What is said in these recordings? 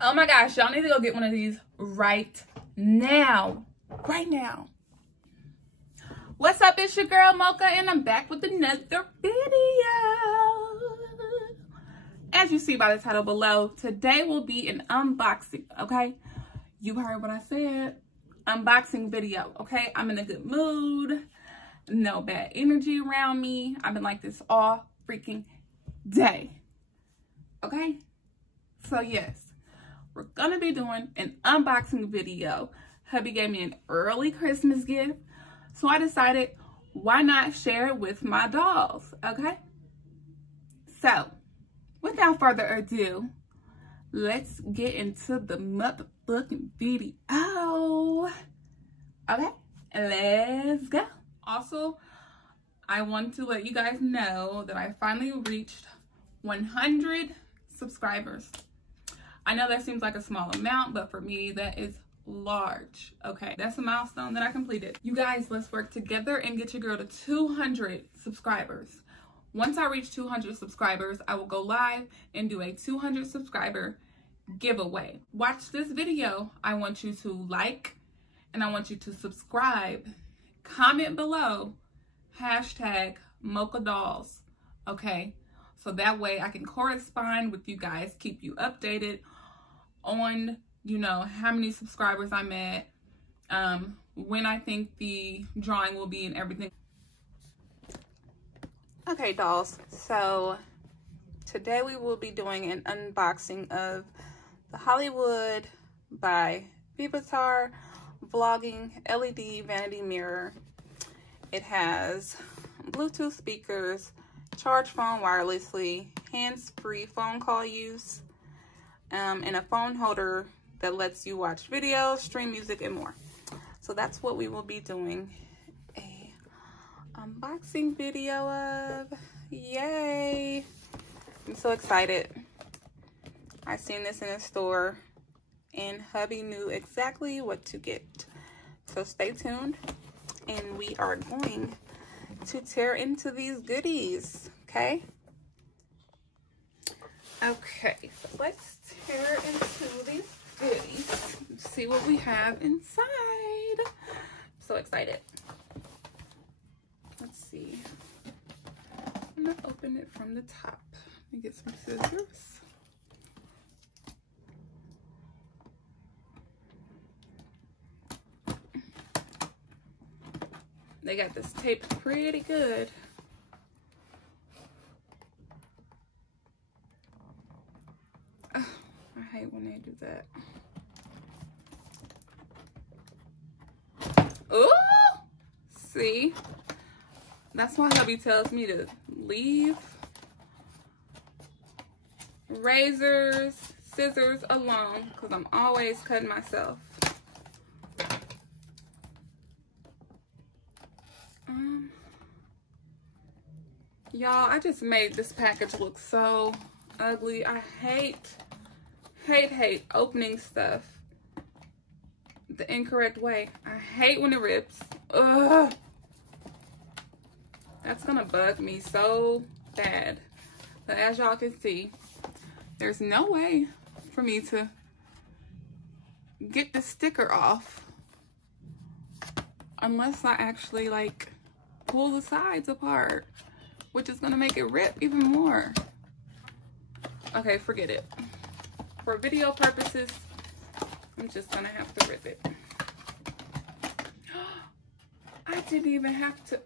Oh my gosh, y'all need to go get one of these right now. Right now. What's up? It's your girl Mocha, and I'm back with another video. As you see by the title below, today will be an unboxing, okay? You heard what I said. Unboxing video, okay? I'm in a good mood. No bad energy around me. I've been like this all freaking day. Okay? So yes, we're gonna be doing an unboxing video. Hubby gave me an early Christmas gift, so I decided why not share it with my dolls, okay? So, without further ado, let's get into the motherfucking video. Okay, let's go. Also, I want to let you guys know that I finally reached 100 subscribers. I know that seems like a small amount, but for me, that is large. Okay, that's a milestone that I completed. You guys, let's work together and get your girl to 200 subscribers. Once I reach 200 subscribers, I will go live and do a 200 subscriber giveaway. Watch this video. I want you to like and I want you to subscribe. Comment below, hashtag Mocha Dolls, okay? So that way I can correspond with you guys, keep you updated on, you know, how many subscribers I'm at, when I think the drawing will be and everything. Okay, dolls, so today we will be doing an unboxing of the Hollywood by Vivitar Vlogging LED Vanity Mirror. It has Bluetooth speakers, charge phone wirelessly, hands-free phone call use, and a phone holder that lets you watch videos, stream music, and more. So that's what we will be doing a unboxing video of. Yay! I'm so excited. I seen this in a store and hubby knew exactly what to get. So stay tuned and we are going to tear into these goodies, okay? Okay, so let's tear into these goodies and see what we have inside. I'm so excited. Let's see. I'm gonna open it from the top. Let me get some scissors. They got this taped pretty good. Oh, I hate when they do that. Ooh! See? That's why hubby tells me to leave razors, scissors alone, because I'm always cutting myself. Y'all, I just made this package look so ugly. I hate opening stuff the incorrect way. I hate when it rips. Ugh. That's gonna bug me so bad. But as y'all can see, there's no way for me to get the sticker off unless I actually like pull the sides apart, which is gonna make it rip even more. Okay, forget it. For video purposes, I'm just gonna have to rip it. I didn't even have to.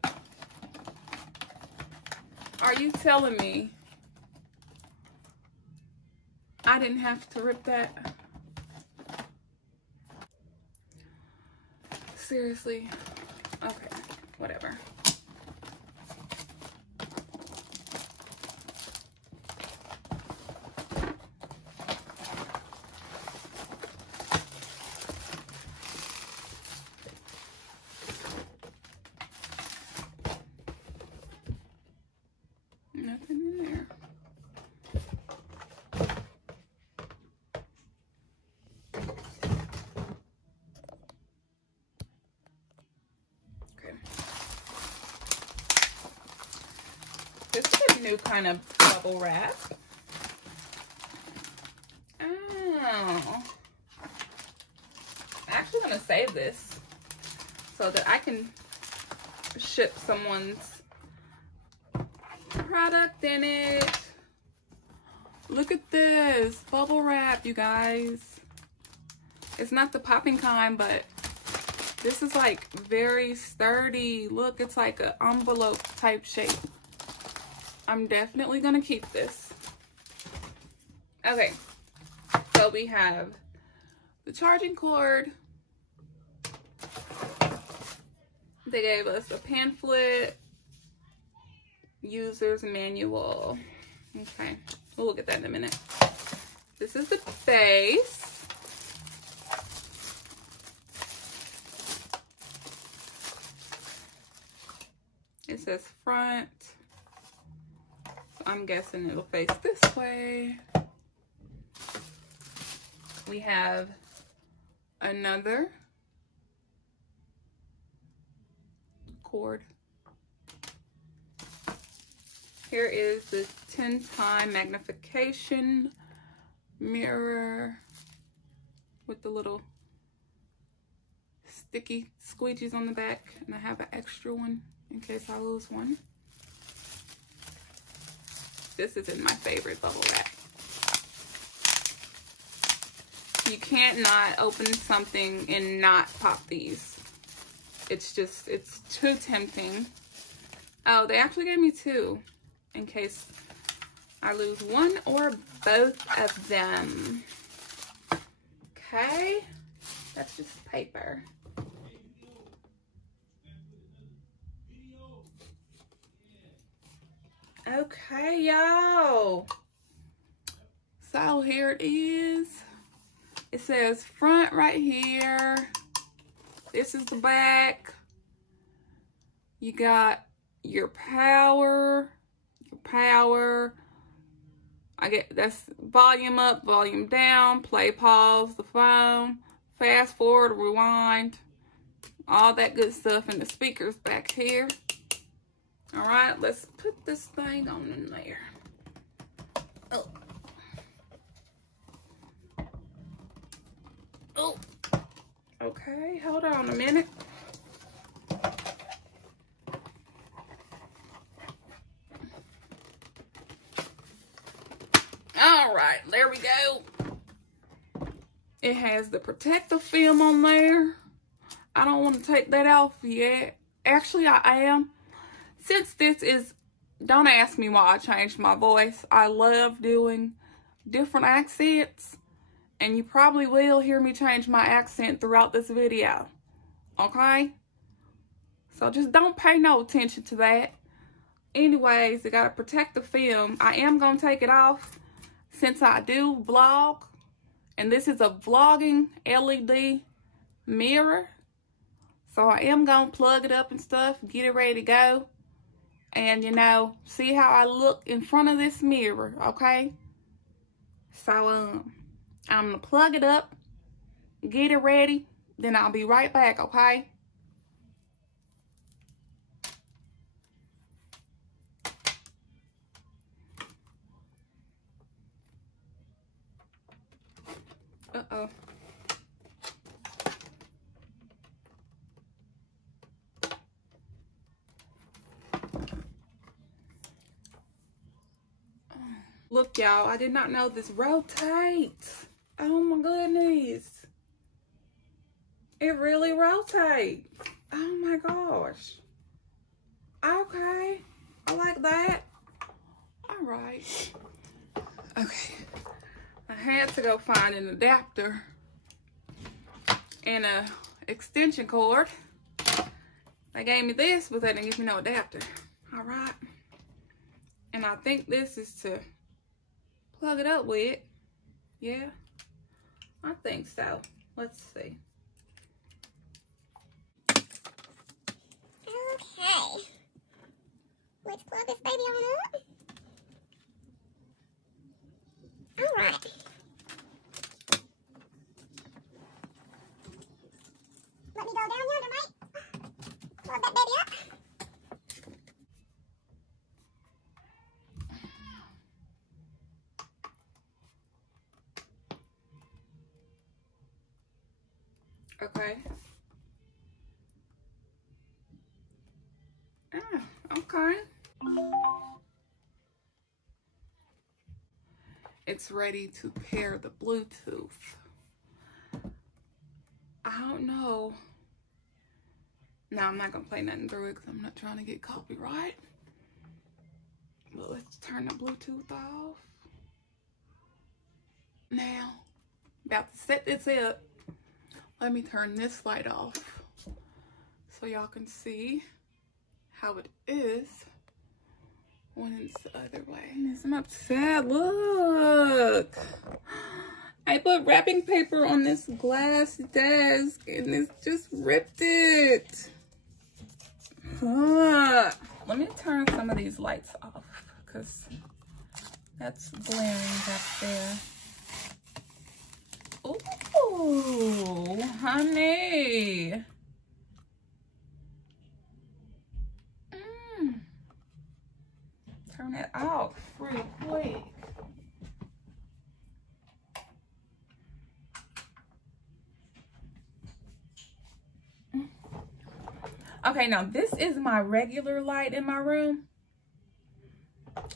Are you telling me I didn't have to rip that? Seriously? Okay, whatever. Nothing in there. Okay. This is a new kind of bubble wrap. Oh. save this so that I can ship someone's product in it. Look at this bubble wrap, you guys. It's not the popping kind, but this is like very sturdy. Look, it's like an envelope type shape. I'm definitely gonna keep this. Okay, so we have the charging cord. They gave us a pamphlet, user's manual. Okay, we'll look at that in a minute. This is the base. It says front. So I'm guessing it'll face this way. We have another cord. Here is the 10-time magnification mirror with the little sticky squeegees on the back, and I have an extra one in case I lose one. This is in my favorite bubble wrap. You can't not open something and not pop these. It's just, it's too tempting. Oh, they actually gave me two in case I lose one or both of them. Okay, that's just paper. Okay, y'all. So here it is. It says front right here. This is the back. You got your power. I get that's volume up, volume down, play, pause, the phone, fast forward, rewind, all that good stuff. And the speakers back here. All right, let's put this thing on in there. Oh. Oh. Okay, hold on a minute. All right, there we go. It has the protective film on there. I don't want to take that off yet. Actually, I am. Since this is, don't ask me why I changed my voice. I love doing different accents. And you probably will hear me change my accent throughout this video. Okay? So just don't pay no attention to that. Anyways, it got a protective film. I am going to take it off since I do vlog. And this is a vlogging LED mirror. So I am going to plug it up and stuff. Get it ready to go. And, you know, see how I look in front of this mirror. Okay? So, I'm going to plug it up. Get it ready. Then I'll be right back. Okay? Uh-oh. Look, y'all, I did not know this rotates. Oh my goodness. It really rotates. Oh my gosh. Okay. I like that. All right. Okay. I had to go find an adapter and a extension cord. They gave me this, but they didn't give me no adapter. All right. And I think this is to plug it up with. Yeah, I think so. Let's see. Okay. Let's plug this baby on up. All right. Let me go down yonder, mate. Plug that baby up. Okay. Okay. It's ready to pair the Bluetooth. I don't know. Now, I'm not going to play nothing through it because I'm not trying to get copyright. But let's turn the Bluetooth off. Now, about to set this up. Let me turn this light off so y'all can see how it is when it's the other way. I'm upset. Look. I put wrapping paper on this glass desk and it's just ripped it. Let me turn some of these lights off because that's glaring back there. Ooh, honey. Turn it off real quick. Okay, now this is my regular light in my room.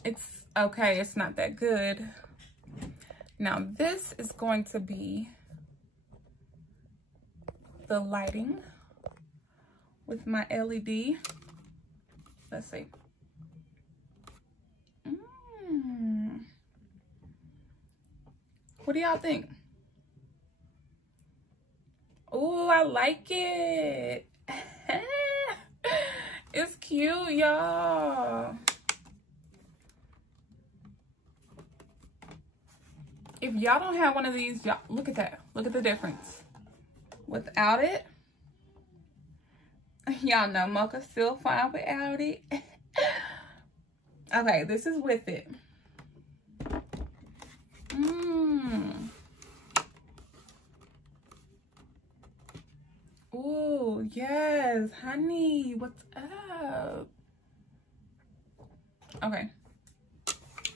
It's okay, it's not that good. Now this is going to be the lighting with my LED. Let's see. What do y'all think? Oh, I like it. It's cute, y'all. If y'all don't have one of these, y'all look at that. Look at the difference. Without it, y'all know Mocha's still fine without it. Okay, this is with it. Oh, yes, honey, what's up? Okay,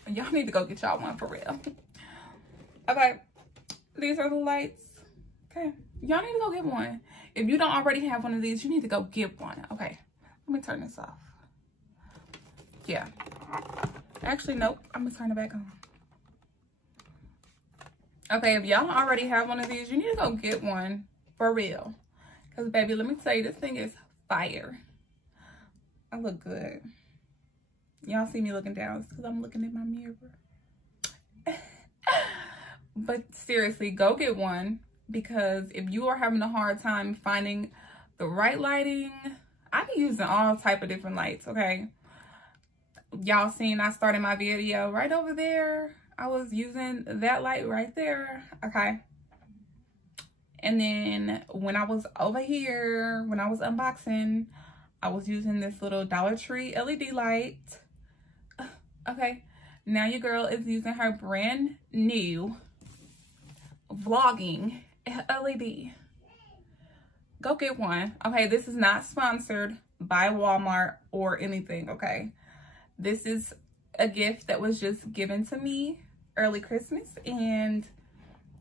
y'all need to go get y'all one for real. Okay, these are the lights. Okay, y'all need to go get one. If you don't already have one of these, you need to go get one. Okay, let me turn this off. Yeah, actually, nope, I'm gonna turn it back on. Okay, if y'all don't already have one of these, you need to go get one for real. Because, baby, let me tell you, this thing is fire. I look good. Y'all see me looking down. It's because I'm looking in my mirror. But seriously, go get one. Because if you are having a hard time finding the right lighting, I be using all type of different lights, okay? Y'all seen I started my video right over there. I was using that light right there, okay? And then when I was over here, when I was unboxing, I was using this little Dollar Tree LED light. Okay, now your girl is using her brand new vlogging LED. Go get one. Okay, this is not sponsored by Walmart or anything, okay? This is a gift that was just given to me early Christmas, and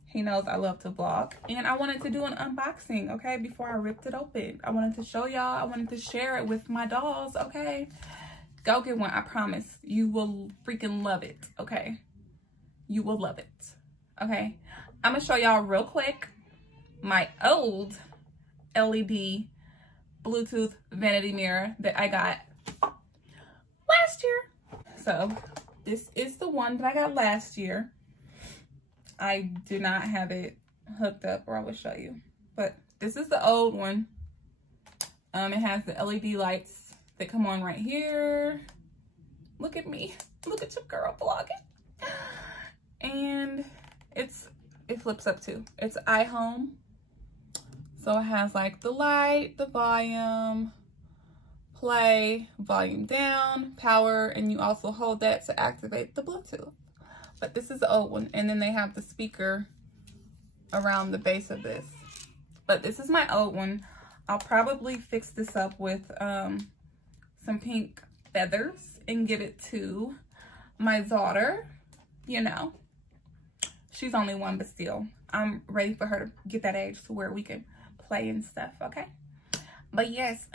he knows I love to vlog, and I wanted to do an unboxing, okay, before I ripped it open. I wanted to show y'all. I wanted to share it with my dolls, okay? Go get one. I promise. You will freaking love it, okay? You will love it, okay? I'm going to show y'all real quick my old LED Bluetooth vanity mirror that I got last year. So, this is the one that I got last year. I do not have it hooked up, or I will show you. But this is the old one. It has the LED lights that come on right here. Look at me. Look at your girl vlogging. And it flips up too. It's iHome. So it has like the light, the volume, play, volume down, power, and you also hold that to activate the Bluetooth. But this is the old one, and then they have the speaker around the base of this. But this is my old one. I'll probably fix this up with some pink feathers and give it to my daughter. You know, she's only one, but still, I'm ready for her to get that age to where we can play and stuff, okay? But yes,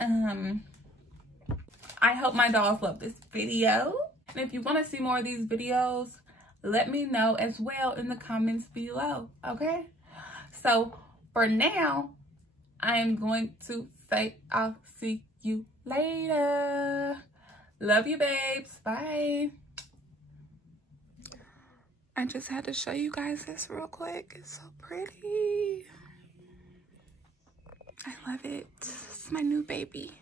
I hope my dolls love this video. And if you want to see more of these videos, let me know as well in the comments below, okay? So for now, I am going to say I'll see you later. Love you, babes. Bye. I just had to show you guys this real quick. It's so pretty. I love it. It's my new baby.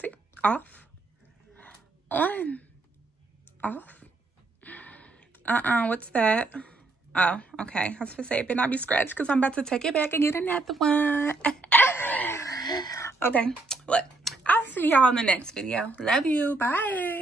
See? Off. On. Off. What's that? Oh, okay. I was gonna say it better not be scratched because I'm about to take it back and get another one. Okay, look. I'll see y'all in the next video. Love you. Bye.